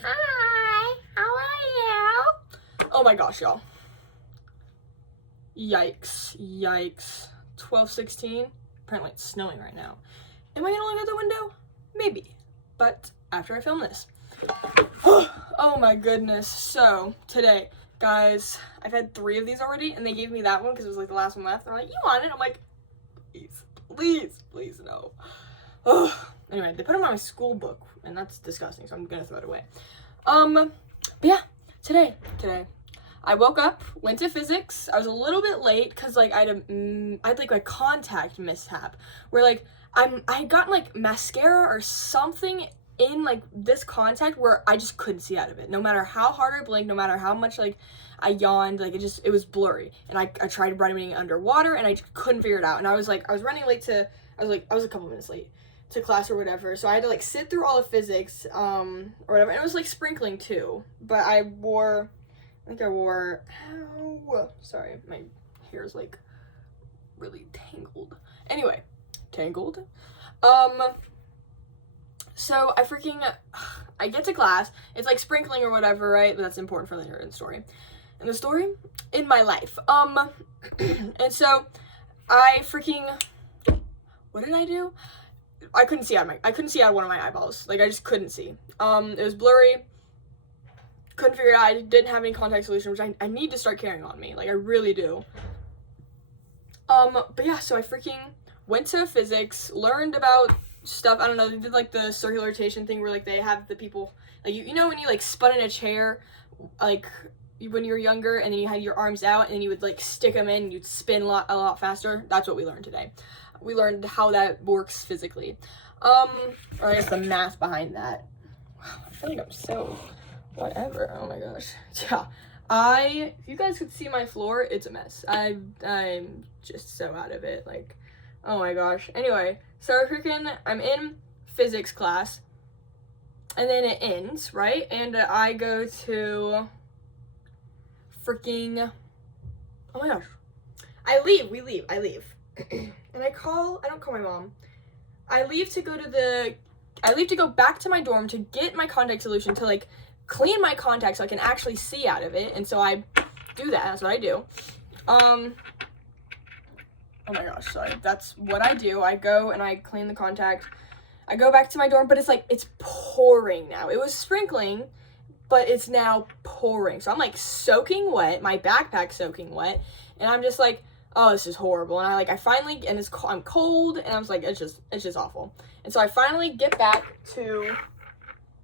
Hi, how are you? Oh my gosh, y'all. Yikes. 12:16. Apparently it's snowing right now. Am I gonna look out the window? Maybe. But after I film this. Oh my goodness. So, today, guys, I've had 3 of these already, and they gave me that one because it was like the last one left. They're like, you want it? I'm like, please, no. Anyway, they put them on my school book, and that's disgusting, so I'm gonna throw it away. But yeah, today, I woke up, went to physics. I was a little bit late because like I had like a contact mishap where like I had gotten like mascara or something in like this contact where I just couldn't see out of it. No matter how hard I blinked, no matter how much like I yawned, like it was blurry. And I tried running underwater and I just couldn't figure it out. And I was running late I was a couple minutes late to class or whatever. So I had to like sit through all of physics or whatever. And it was like sprinkling too. But I wore, sorry, my hair's like really tangled. Anyway, so I get to class, it's like sprinkling or whatever, right? But that's important for later in the story. And the story in my life. And so what did I do? I couldn't see out of one of my eyeballs. Like I just couldn't see. It was blurry. Couldn't figure it out. I didn't have any contact solution, which I need to start carrying on me. Like I really do. But yeah, so I went to physics, learned about stuff. I don't know, they did like the circular rotation thing where like they have the people, like you know when you like spun in a chair, like when you were younger and then you had your arms out and then you would like stick them in and you'd spin a lot faster. That's what we learned today. We learned how that works physically. Or I guess the math behind that. Wow, I feel like I'm so whatever. Oh my gosh. Yeah. If you guys could see my floor, it's a mess. I'm just so out of it. Like, oh my gosh. Anyway, so I'm in physics class, and then it ends, right? And I go to oh my gosh. We leave. And I don't call my mom. I leave to go back to my dorm to get my contact solution to like clean my contacts so I can actually see out of it. And so I do that. That's what I do. Oh my gosh, sorry. That's what I do. I go and I clean the contacts. I go back to my dorm, but it's pouring now. It was sprinkling, but it's now pouring. So I'm like soaking wet, my backpack's soaking wet, and I'm just like, oh, this is horrible. And I'm cold, and I was like, it's just awful. And so I finally get back to,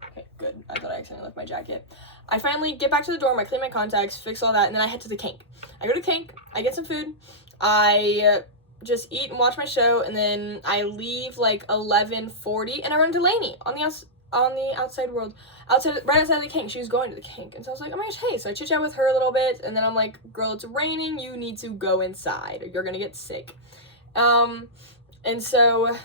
okay, good. I thought I accidentally left my jacket. I finally get back to the dorm, I clean my contacts, fix all that, and then I head to the kink. I go to kink, I get some food, I just eat and watch my show, and then I leave like 11:40, and I run to Lainey on the outside world, right outside the kink. She was going to the kink, and so I was like, oh my gosh, hey. So I chit chat with her a little bit, and then I'm like, girl, it's raining, you need to go inside or you're gonna get sick. And so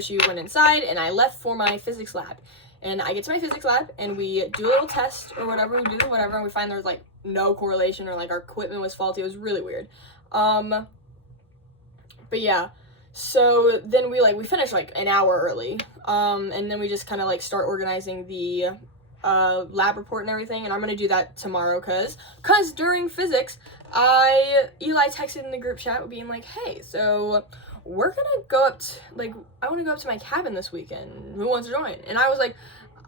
she went inside, and I left for my physics lab. And I get to my physics lab, and we do a little test or whatever, and we find there's like no correlation, or like our equipment was faulty. It was really weird. But yeah, so then we finish like an hour early, and then we just kind of like start organizing the lab report and everything, and I'm gonna do that tomorrow cause during physics, Eli texted in the group chat being like, hey, so we're gonna go up to, like, I want to go up to my cabin this weekend. Who wants to join? And I was like,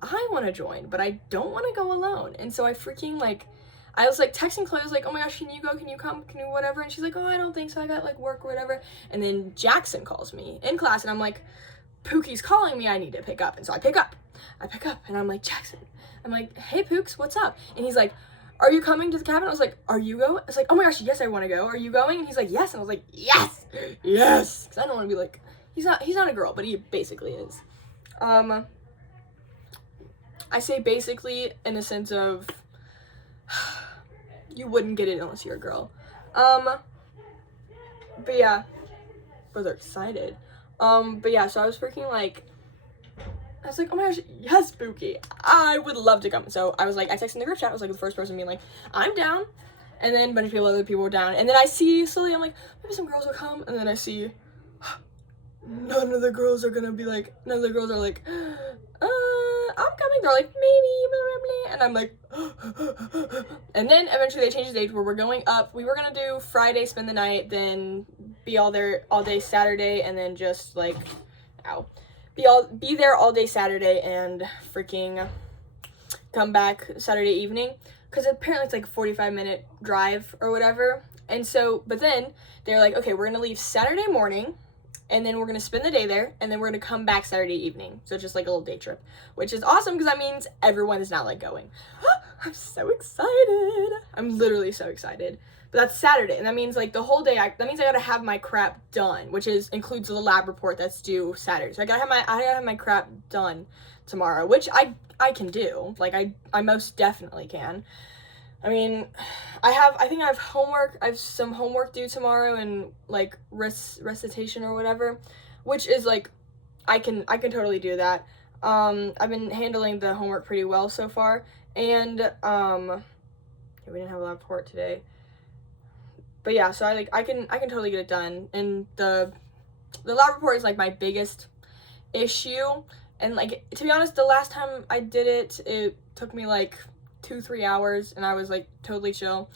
I want to join, but I don't want to go alone. And so I was like texting Chloe, I was like, oh my gosh, can you go? Can you come? Can you whatever? And she's like, oh, I don't think so. I got like work or whatever. And then Jackson calls me in class, and I'm like, Pookie's calling me. I need to pick up. And so I pick up, and I'm like, Jackson. I'm like, hey, Pooks, what's up? And he's like, are you coming to the cabin? I was like, are you going? I was like, oh my gosh, yes, I want to go. Are you going? And he's like, yes. And I was like, yes. Because I don't want to be like, he's not a girl, but he basically is. I say basically in the sense of, you wouldn't get it unless you're a girl. But yeah, both are excited. But yeah, so I was like, oh my gosh, yes, Spooky, I would love to come. So I was like, I texted in the group chat, I was like the first person being like, I'm down. And then a bunch of other people were down. And then I see slowly, I'm like, maybe some girls will come. And then I see none of the girls are like, I'm coming They're like, maybe, blah, blah, blah. And I'm like, and then eventually they changed the date where we're going up. We were gonna do Friday, spend the night, then be all there all day Saturday, and then just like, be there all day Saturday and freaking come back Saturday evening. Because apparently it's like a 45-minute drive or whatever. And so, but then they're like, okay, we're gonna leave Saturday morning, and then we're gonna spend the day there, and then we're gonna come back Saturday evening. So it's just like a little day trip, which is awesome because that means everyone is now like going. I'm so excited. I'm literally so excited. But that's Saturday, and that means like the whole day. That means I gotta have my crap done, which includes the lab report that's due Saturday. So I gotta have my crap done tomorrow, which I can do. Like I most definitely can. I mean, I think I have homework. I have some homework due tomorrow and like recitation or whatever, which is like, I can totally do that. I've been handling the homework pretty well so far, and we didn't have a lab report today, but yeah, so I can totally get it done. And the lab report is like my biggest issue, and like, to be honest, the last time I did it, it took me like 2-3 hours, and I was like totally chill,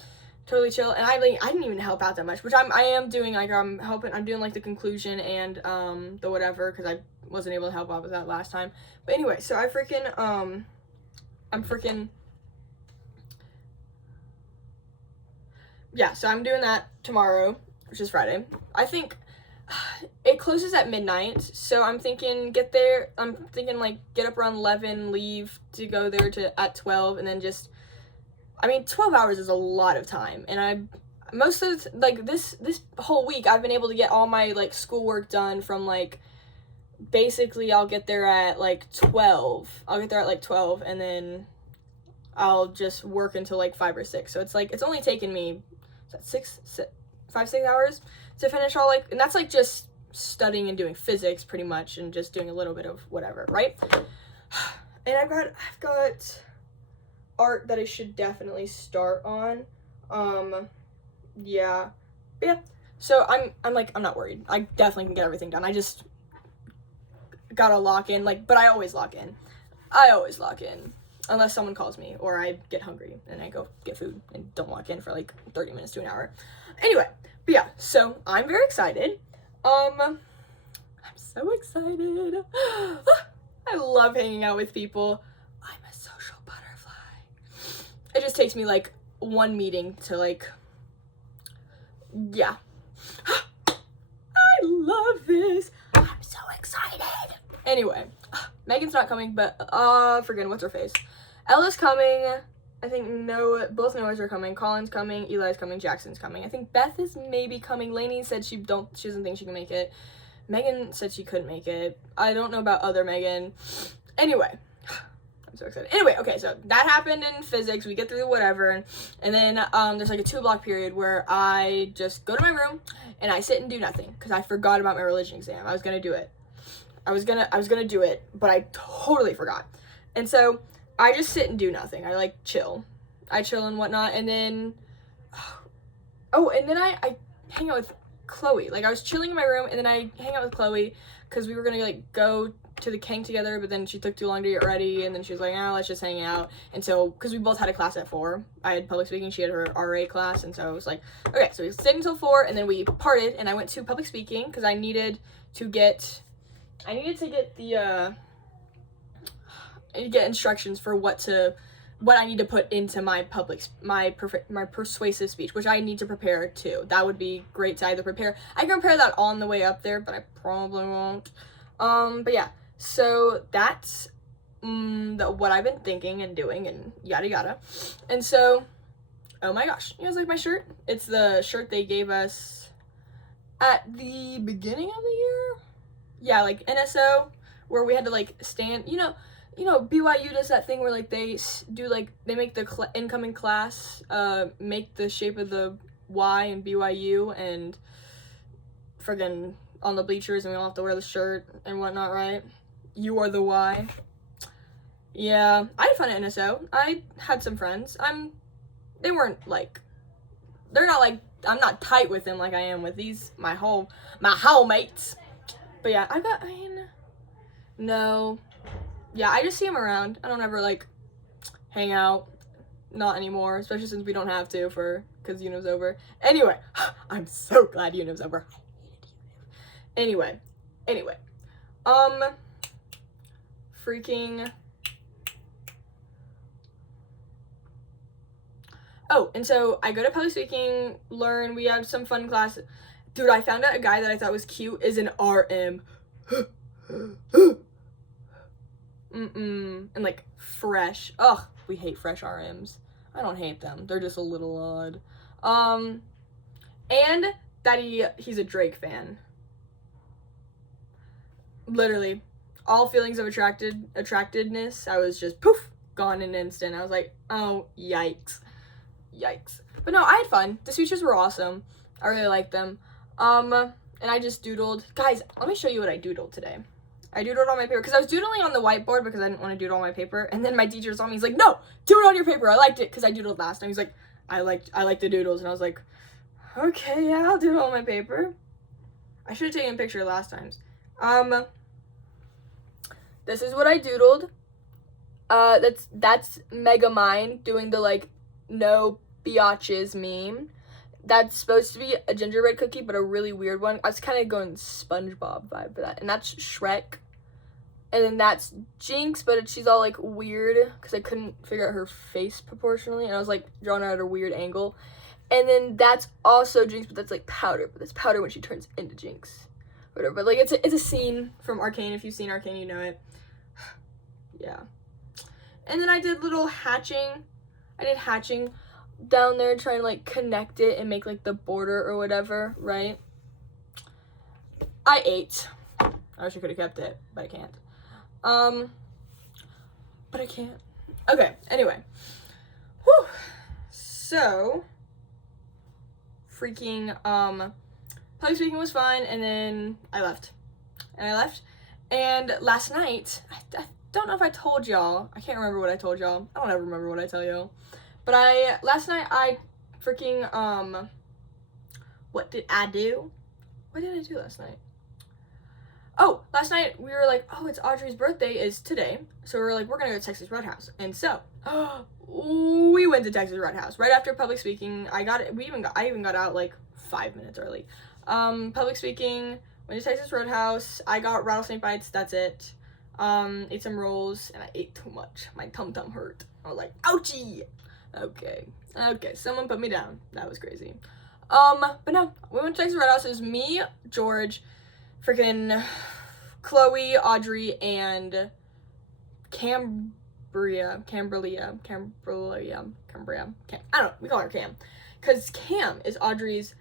and I didn't even help out that much, which I am doing. Like I'm doing like the conclusion and the whatever, because I wasn't able to help out with that last time. But anyway, so I'm so I'm doing that tomorrow, which is Friday. I think it closes at midnight, so I'm thinking get up around 11, leave to go there at 12, and then 12 hours is a lot of time, and most of this whole week I've been able to get all my like schoolwork done from like, basically I'll get there at like 12, and then I'll just work until like 5 or 6, so it's like, it's only taken me 5-6 hours to finish all, like, and that's like just studying and doing physics pretty much, and just doing a little bit of whatever, right? And I've got art that I should definitely start on. Yeah. But yeah. So I'm not worried. I definitely can get everything done. I just gotta lock in, like, but I always lock in. Unless someone calls me or I get hungry and I go get food and don't lock in for like 30 minutes to an hour. Anyway, but yeah, so I'm very excited. I'm so excited. I love hanging out with people. I'm a social butterfly. It just takes me like one meeting to like, yeah. I love this. I'm so excited. Anyway, Megan's not coming, but friggin' what's her face? Ella's coming. I think both Noahs are coming. Colin's coming. Eli's coming. Jackson's coming. I think Beth is maybe coming. Lainey said she doesn't think she can make it. Megan said she couldn't make it. I don't know about other Megan. Anyway, I'm so excited. Anyway, okay, so that happened in physics. We get through the whatever, and then there's like a 2-block period where I just go to my room and I sit and do nothing because I forgot about my religion exam. I was gonna do it. I was gonna do it, but I totally forgot. And so I just sit and do nothing. I like chill. I chill and whatnot, and then I hang out with Chloe. Like, I was chilling in my room, and then I hang out with Chloe because we were gonna like go to the Kang together, but then she took too long to get ready, and then she was like, let's just hang out. And so, because we both had a class at 4, I had public speaking, she had her RA class, and so I was like, okay, so we stayed until 4, and then we parted, and I went to public speaking because I needed to get instructions for what I need to put into my my persuasive speech, which I need to prepare too. That would be great to either prepare. I can prepare that on the way up there, but I probably won't. But yeah, so that's what I've been thinking and doing and yada yada. And so, oh my gosh, you guys like my shirt? It's the shirt they gave us at the beginning of the year. Yeah, like NSO, where we had to like stand, you know, BYU does that thing where like they make the incoming class make the shape of the Y in BYU and friggin' on the bleachers, and we all have to wear the shirt and whatnot, right? You are the Y. Yeah, I had fun at NSO. I had some friends. They weren't like, they're not like, I'm not tight with them like I am with my hallmates. But yeah, no. yeah, I just see him around. I don't ever like hang out. Not anymore, especially since we don't have to because Univ's over. Anyway, I'm so glad Univ's over. I hated Univ. Anyway, freaking. Oh, and so I go to public speaking, learn, we have some fun class. Dude, I found out a guy that I thought was cute is an RM. And like fresh. Ugh, we hate fresh RMs. I don't hate them. They're just a little odd. And that he's a Drake fan. Literally, all feelings of attractedness, I was just poof, gone in an instant. I was like, oh, yikes. But no, I had fun. The speeches were awesome. I really liked them. And I just doodled. Guys, let me show you what I doodled today. I doodled on my paper because I was doodling on the whiteboard because I didn't want to doodle on my paper. And then my teacher saw me. He's like, "No, do it on your paper. I liked it because I doodled last time." He's like, "I like the doodles," and I was like, "Okay, yeah, I'll doodle on my paper." I should have taken a picture last times. This is what I doodled. That's Megamind doing the like no biatches meme. That's supposed to be a gingerbread cookie, but a really weird one. I was kind of going SpongeBob vibe for that. And that's Shrek. And then that's Jinx, but she's all like weird because I couldn't figure out her face proportionally. And I was like drawing her at a weird angle. And then that's also Jinx, but that's like Powder. But that's Powder when she turns into Jinx. Whatever. But like it's a scene from Arcane. If you've seen Arcane, you know it. Yeah. And then I did little hatching. I did hatching down there, trying to like connect it and make like the border or whatever, right? I ate. I wish I could have kept it, but I can't. But I can't. Okay, anyway. Whew. So, freaking, public speaking was fun, and then I left. And last night, I don't know if I told y'all. I can't remember what I told y'all. I don't ever remember what I tell y'all. But last night I freaking, what did I do? What did I do last night? Oh, last night we were like, oh, it's Audrey's birthday is today. So we were like, we're gonna go to Texas Roadhouse. And so, we went to Texas Roadhouse. Right after public speaking, I even got out like 5 minutes early. Public speaking, went to Texas Roadhouse. I got rattlesnake bites, that's it. Ate some rolls, and I ate too much. My tum-tum hurt. I was like, ouchie! Okay, someone put me down. That was crazy. But no, we went to Texas Roadhouse. It was me, George, freaking Chloe, Audrey, and Cambria. I don't know, we call her Cam. Because Cam is Audrey's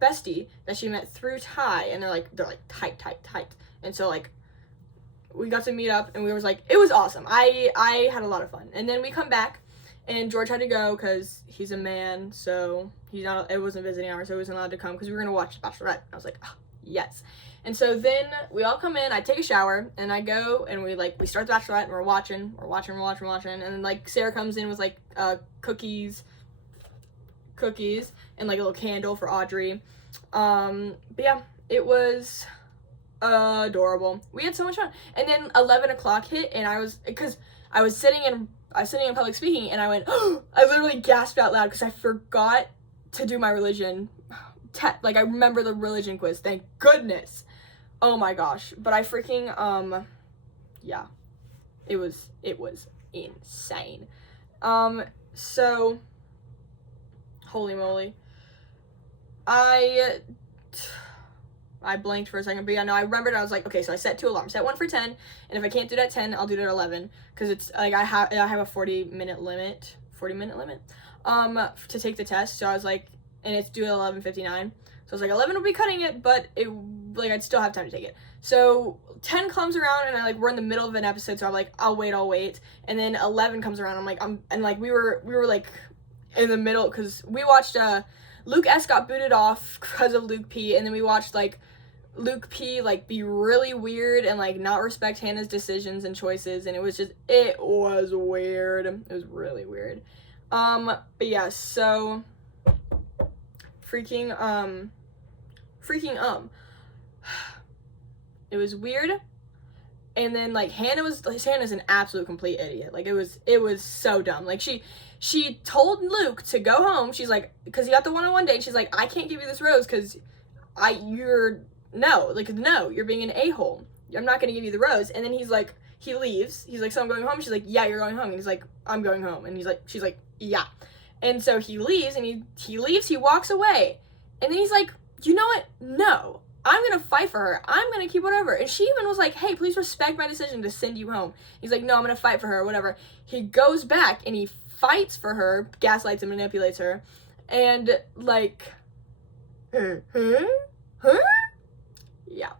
bestie that she met through Ty, and they're like tight. And so, like, we got to meet up, and we was like, it was awesome. I had a lot of fun. And then we come back, and George had to go because he's a man, so it wasn't visiting hours, so he wasn't allowed to come because we were going to watch Bachelorette. I was like, oh, yes. And so then we all come in, I take a shower, and I go, and we start the Bachelorette, and we're watching, and then, like, Sarah comes in with, like, cookies, and, like, a little candle for Audrey. But yeah, it was adorable. We had so much fun. And then 11 o'clock hit, and I was sitting in public speaking, and I went, oh, I literally gasped out loud because I forgot to do my religion. I remember the religion quiz, thank goodness. Oh my gosh. But I freaking, yeah, it was insane. So, holy moly. I blanked for a second, but yeah, no, I remembered. I was like, okay, so I set 2 alarms. Set one for 10, and if I can't do it at 10, I'll do it at 11, because it's, like, I have a 40-minute limit, to take the test, so I was like, and it's due at 11:59, so I was like, 11 will be cutting it, but I'd still have time to take it. So 10 comes around, and we're in the middle of an episode, so I'm like, I'll wait, and then 11 comes around, we were like, in the middle, because we watched, Luke S got booted off because of Luke P, and then we watched, like, Luke P, like, be really weird and, like, not respect Hannah's decisions and choices, and it was weird. It was really weird. But yeah, so, freaking, it was weird, And then like Hannah's an absolute complete idiot. Like it was so dumb. Like she told Luke to go home. She's like, because he got the one-on-one date, she's like, I can't give you this rose because you're being an a-hole. I'm not gonna give you the rose. And then he leaves. He's like, so I'm going home. She's like, yeah, you're going home. And he's like, I'm going home. And she's like, yeah. And so he leaves, and he walks away. And then he's like, you know what? No, I'm gonna fight for her. I'm gonna keep whatever. And she even was like, hey, please respect my decision to send you home. He's like, no, I'm gonna fight for her, or whatever. He goes back and he fights for her, gaslights and manipulates her, and like, huh? Yeah.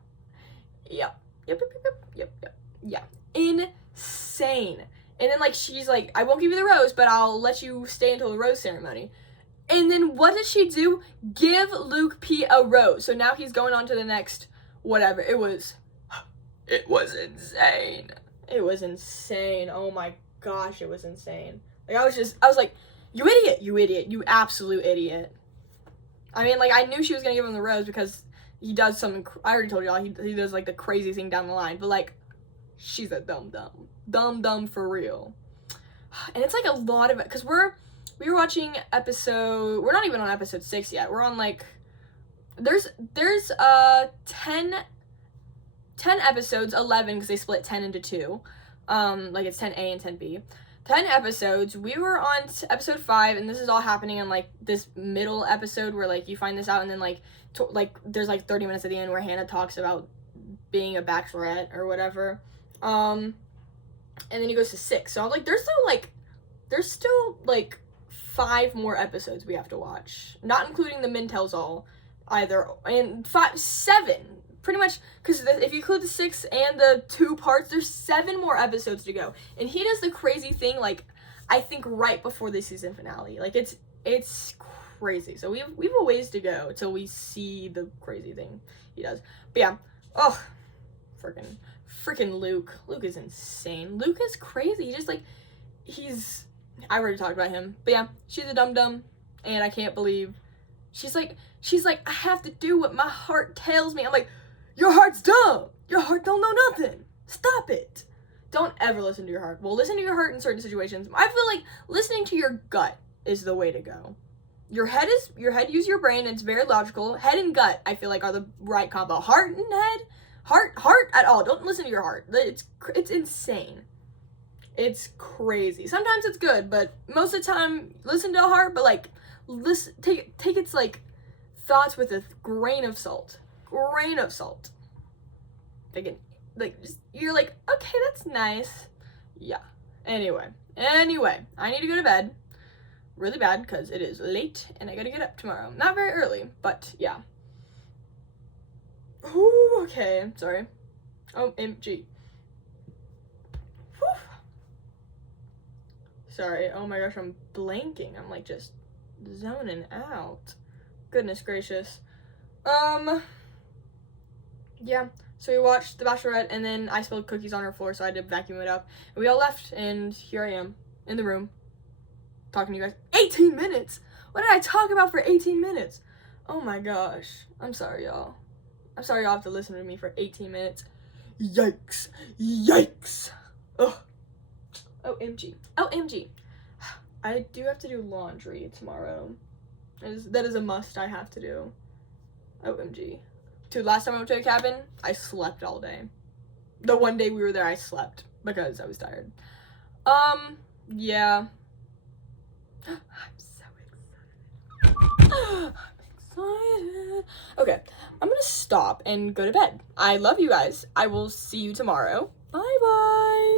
Insane. And then like she's like, I won't give you the rose, but I'll let you stay until the rose ceremony. And then what did she do? Give Luke P a rose. So now he's going on to the next whatever. It was insane. It was insane. Oh my gosh, it was insane. Like I was like, you idiot, you absolute idiot. I mean, like I knew she was gonna give him the rose because he does something. I already told y'all he does like the crazy thing down the line. But like, she's a dumb for real. And it's like a lot of it because we were watching we're not even on episode 6 yet. We're on like, there's 10 episodes, 11 because they split 10 into 2. Like it's 10A and 10B. 10 episodes. We were on episode 5, and this is all happening in like this middle episode where like you find this out, and then like there's like 30 minutes at the end where Hannah talks about being a bachelorette or whatever. And then he goes to 6. So I'm like, there's still like 5 more episodes we have to watch, not including the Min Tells All either, and 7 pretty much, because if you include the 6 and the 2 parts, there's 7 more episodes to go. And he does the crazy thing like I think right before the season finale. Like it's crazy. So we have a ways to go till we see the crazy thing he does. But yeah, oh, freaking Luke is insane. Luke is crazy. He just like I already talked about him. But yeah, she's a dum-dum, and I can't believe she's like, I have to do what my heart tells me. I'm like, your heart's dumb. Your heart don't know nothing. Stop it. Don't ever listen to your heart. Well, listen to your heart in certain situations. I feel like listening to your gut is the way to go. Your head use your brain, and it's very logical. Head and gut, I feel like, are the right combo. Heart and head, heart at all. Don't listen to your heart. It's insane. It's crazy. Sometimes it's good, but most of the time, listen to a heart, but like, take its like thoughts with a grain of salt. You're like, okay, that's nice. Yeah. Anyway, I need to go to bed really bad because it is late and I gotta get up tomorrow. Not very early, but yeah. Ooh, okay, sorry. OMG. Whew. Sorry, oh my gosh, I'm blanking. I'm like just zoning out. Goodness gracious. Yeah, so we watched The Bachelorette, and then I spilled cookies on her floor, so I had to vacuum it up. And we all left, and here I am, in the room, talking to you guys. 18 minutes! What did I talk about for 18 minutes? Oh my gosh. I'm sorry, y'all. I'm sorry y'all have to listen to me for 18 minutes. Yikes. Ugh. OMG. I do have to do laundry tomorrow. That is a must I have to do. OMG. Dude, last time I went to a cabin, I slept all day. The one day we were there, I slept because I was tired. Yeah. I'm so excited. Okay, I'm gonna stop and go to bed. I love you guys. I will see you tomorrow. Bye-bye.